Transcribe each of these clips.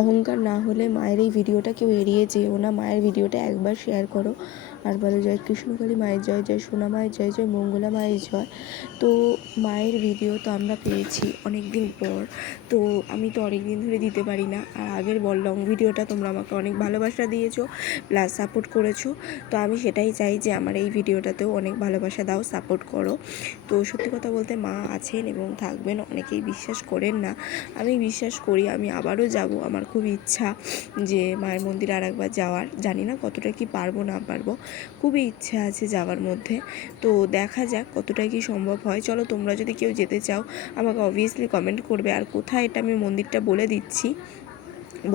অহংকার না হলে মায়ের এই ভিডিওটা কেউ এড়িয়ে যেও না। মায়ের ভিডিওটা একবার শেয়ার করো আর বলো জয় কৃষ্ণকালী মায়ের জয়, জয় সোনা মায়ের জয়, জয় মঙ্গলা মায়ের জয়। তো মায়ের ভিডিও তো আমরা পেয়েছি অনেক দিন পর, তো আমি তো অনেক দিন ধরে দিতে পারি না। আর আগের লং ভিডিওটা তোমরা আমাকে অনেক ভালোবাসা দিয়েছো, প্লাস সাপোর্ট করেছো। তো আমি সেটাই চাই যে আমার এই ভিডিওটাতেও অনেক ভালোবাসা দাও, সাপোর্ট করো। তো সত্যি কথা বলতে মা আছেন এবং থাকবেন, অনেকেই বিশ্বাস করেন না, আমি বিশ্বাস করি। আমি আবারও যাব, আমার খুব ইচ্ছা যে মায়ের মন্দিরে আর একবার যাওয়ার। জানি না কতটা কি পারবো না পারবো, খুবই ইচ্ছা আছে যাওয়ার মধ্যে। তো দেখা যাক কতটা কি সম্ভব হয়। চলো তোমরা যদি কেউ যেতে চাও আমাকে অবভিয়াসলি কমেন্ট করবে। আর কোথায় এটা আমি মন্দিরটা বলে দিচ্ছি,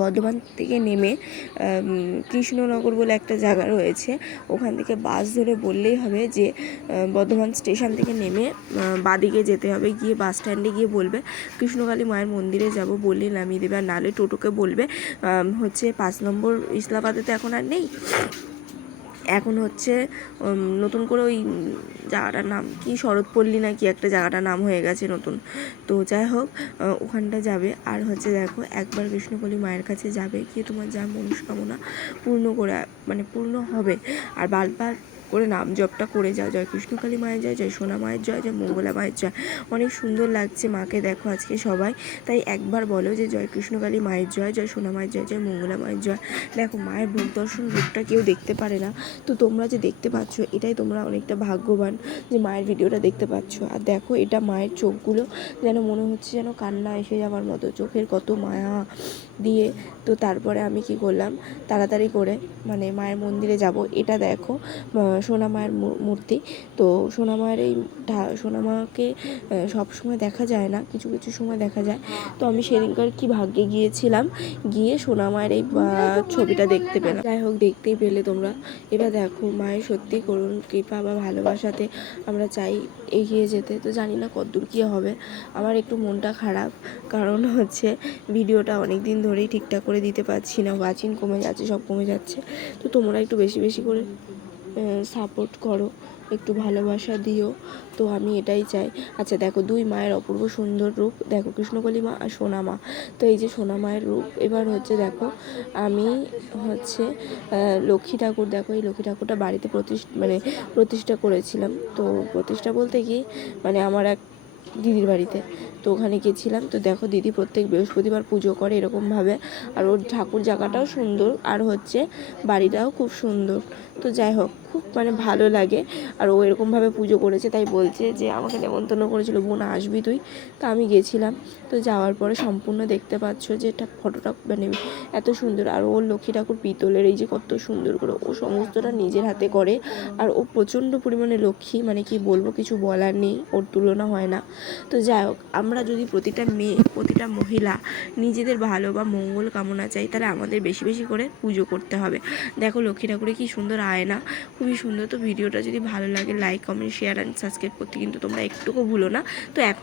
বর্ধমান থেকে নেমে কৃষ্ণনগর বলে একটা জায়গা রয়েছে, ওখান থেকে বাস ধরে বললেই হবে যে বর্ধমান স্টেশন থেকে নেমে বাদিকে যেতে হবে। গিয়ে বাস স্ট্যান্ডে গিয়ে বলবে কৃষ্ণকালী মায়ের মন্দিরে যাব, বললে নামিয়ে দেবে। আর নাহলে টোটোকে বলবে হচ্ছে 5 নম্বর ইসলাবাদে তো এখন আর নেই, এখন হচ্ছে নতুন করে ওই জায়গাটার নাম কি শরৎপল্লী না কি একটা জায়গাটার নাম হয়ে গেছে নতুন। তো যাই হোক ওখানটা যাবে। আর হচ্ছে দেখো একবার কৃষ্ণকালী মায়ের কাছে যাবে, গিয়ে তোমার যা মনস্কামনা পূর্ণ করে মানে পূর্ণ হবে। আর বারবার করে নাম জপটা করে যাও, জয় কৃষ্ণকালী মায়ের জয়, জয় সোনা মায়ের জয়, জয় মঙ্গলা মায়ের জয়। অনেক সুন্দর লাগছে মাকে দেখো আজকে সবাই, তাই একবার বলো যে জয় কৃষ্ণকালী মায়ের জয়, জয় সোনা মায়ের জয়, জয় মঙ্গলা মায়ের জয়। দেখো মায়ের রূপ দর্শন রূপটা কেউ দেখতে পারে না, তো তোমরা যে দেখতে পাচ্ছ এটাই তোমরা অনেকটা ভাগ্যবান যে মায়ের ভিডিওটা দেখতে পাচ্ছ। আর দেখো এটা মায়ের চোখগুলো যেন মনে হচ্ছে যেন কান্না এসে যাওয়ার মতো, চোখের কত মায়া দিয়ে। তো তারপরে আমি কি করলাম, তাড়াতাড়ি করে মানে মায়ের মন্দিরে যাব। এটা দেখো সোনা মায়ের মূর্তি। তো সোনা মায়ের এই সোনা মাকে সবসময় দেখা যায় না, কিছু কিছু সময় দেখা যায়। তো আমি সেদিনকার কি ভাগ্যে গিয়েছিলাম, গিয়ে সোনা মায়ের এই ছবিটা দেখতে পেলাম। যাই হোক দেখতেই পেলে তোমরা। এবার দেখো মায়ের সত্যি করুন কৃপা বা ভালোবাসাতে আমরা চাই এগিয়ে যেতে। তো জানি না কতদূর কী হবে, আমার একটু মনটা খারাপ, কারণ হচ্ছে ভিডিওটা অনেক দিন ধরেই ঠিকঠাক করে দিতে পারছি না, ওয়াচিং কমে যাচ্ছে, সব কমে যাচ্ছে। তো তোমরা একটু বেশি বেশি করে সাপোর্ট করো, একটু ভালোবাসা দিও। তো আমি এটাই চাই। আচ্ছা দেখো দুই মায়ের অপূর্ব সুন্দর রূপ, দেখো কৃষ্ণকালী মা আর সোনা মা। তো এই যে সোনা মায়ের রূপ। এবার হচ্ছে দেখো আমি হচ্ছে লক্ষ্মী ঠাকুর, দেখো এই লক্ষ্মী ঠাকুরটা বাড়িতে প্রতিষ্ঠা করেছিলাম। তো প্রতিষ্ঠা বলতে কি মানে আমার এক দিদির বাড়িতে, তো ওখানে গেছিলাম। তো দেখো দিদি প্রত্যেক বৃহস্পতিবার পুজো করে এরকমভাবে, আর ওর ঠাকুর জায়গাটাও সুন্দর, আর হচ্ছে বাড়িটাও খুব সুন্দর। তো যাই হোক খুব মানে ভালো লাগে। আর ও এরকমভাবে পুজো করেছে, তাই বলছে যে আমাকে নেমন্তন্ন করেছিল, বোন আসবি তুই। তো আমি গেছিলাম। তো যাওয়ার পরে সম্পূর্ণ দেখতে পাচ্ছ যে এটা ফটোটা মানে এত সুন্দর। আর ওর লক্ষ্মী ঠাকুর পিতলের, এই যে কত সুন্দর করে ও সমস্তটা নিজের হাতে করে। আর ও প্রচণ্ড পরিমাণে লক্ষ্মী, মানে কি বলবো, কিছু বলার নেই, ওর তুলনা হয় না। তো যাই হোক আমরা যদি প্রতিটা মেয়ে প্রতিটা মহিলা নিজেদের ভালো বা মঙ্গল কামনা চাই, তাহলে আমাদের বেশি বেশি করে পুজো করতে হবে। দেখো লক্ষ্মী ঠাকুরের কি সুন্দর আয়না, খুবই সুন্দর। তো ভিডিওটা যদি ভালো লাগে like comment share and subscribe করতে কিন্তু তোমরা একটুকু ভুলো না। তো এখন